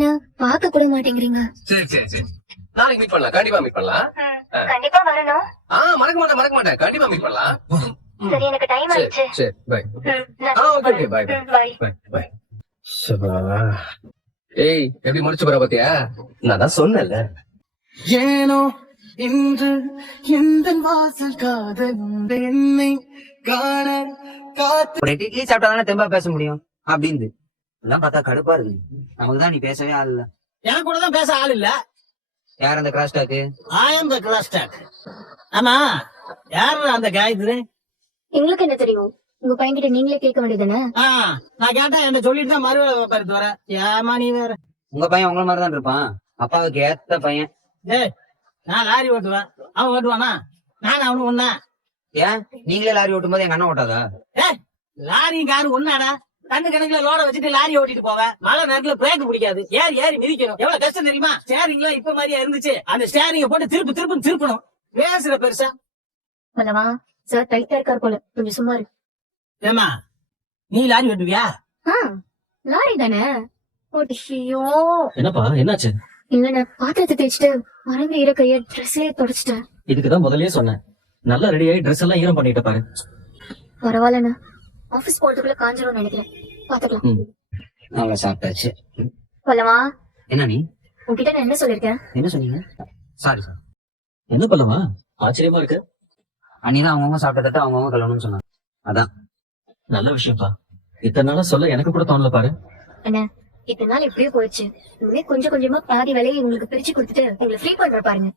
என்ன பார்க்க கூட மாட்டேங்கிறீங்க? சரி சரி சரி, நாளைக்கு மீட் பண்ணலாம், கண்டிப்பா மீட் பண்ணலாம். கண்டிப்பா வரணும். மறக்க மாட்டேன், கண்டிப்பா மீட் பண்ணலாம். சரி, எனக்கு டைம் ஆயிடுச்சு. சரி bye. Okay bye bye bye bye. ஏய், எப்படி முடிச்சு போற பாத்தியா? நான் தான் சொன்னேன்ல. ஏனோ இன்று எந்த வாசல் காதல் என்னை காண காத்து. ஒரு 8 இட்லி சாப்பிட்டாதானே தெம்பா பேச முடியும் அப்படின்னு எல்லாம் பார்த்தா கடுப்பா இருக்கு. நமக்குதான் நீ பேசவே ஆள் இல்ல. எனக்கு கூட தான் பேச ஆள் இல்ல. யார் அந்த cross talk? I am the cross talk. ஆமா, யாரு அந்த காயத்ரி? எங்களுக்கு என்ன தெரியும்? உங்க பையன்கிட்ட நீங்களே கேட்க வேண்டியதுதானே? நான் கேட்டா என்ன சொல்லிட்டு தான் மறுவேலை பருத்து வர. ஏமா நீ வேற? உங்க பையன் உங்கள மாதிரிதான் இருப்பான். அப்பாவுக்கு ஏத்த பையன். ஏய், நான் லாரி ஓட்டுவேன், அவன் ஓட்டுவானா? நான் அவனு ஒண்ணா? ஏன் நீங்களே லாரி ஓட்டும் போது எங்க அண்ணன் ஓட்டாதா? Lorry car ஒன்னாடா? கண்ணு கணக்குல லோட வச்சுட்டு லாரி ஓட்டிட்டு போவேன். மழை நேரத்துல பிரேக் பிடிக்காது, ஏறி ஏறி மிதிக்கணும். எவ்வளவு கஷ்டம் தெரியுமா? ஸ்டேரிங் எல்லாம் இப்ப மாதிரியா இருந்துச்சு. அந்த ஸ்டேரிங்க போட்டு திருப்பணும். பேசுற பெருசா. மல்லவா சார் டைட்டா இருக்கார் போல, கொஞ்சம் சும்மா இரு. ஏமா, நீ லாரி ஓட்டுவியா? லாரி தானே ஓட்டியோ? என்னப்பா என்னாச்சு? இல்ல, பாத்திரத்தை தேய்ச்சிட்டு மறந்து ஈர கைய ட்ரெஸ்ஸே தொடச்சிட்டேன். இதுக்குதான் முதல்லயே சொன்னேன், நல்லா ரெடி ஆகி ட்ரெஸ் எல்லாம் ஈரம் பண்ணிட்டு பாரு. பரவாயில்லண்ணா, ஆபீஸ் போறதுக்குள்ள காஞ்சிரும் நினைக்கிறேன். பாத்துக்கலாம். நல்லா சாப்பிட்டாச்சு. பல்லவா, என்ன நீ உன்கிட்ட நான் என்ன சொல்லிருக்கேன்? என்ன சொன்னீங்க? Sorry sir. என்ன பண்ணவா ஆச்சரியமா இருக்கு. அன்னிதான் அவங்கவுங்க சாப்பிட்ட தட்ட அவங்கவுங்க கலவணும்னு சொன்னாங்க. அதான் நல்ல விஷயம்ப்பா. இத்தனை நாளா சொல்ல எனக்கு கூட தோணல பாரு. என்ன இத்தனை நாள் இப்படியே போயிடுச்சு. இனிமே கொஞ்சம் கொஞ்சமா பாதி வேலையை உங்களுக்கு பிரிச்சு கொடுத்துட்டு உங்களை ஃப்ரீ பண்ற பாருங்க.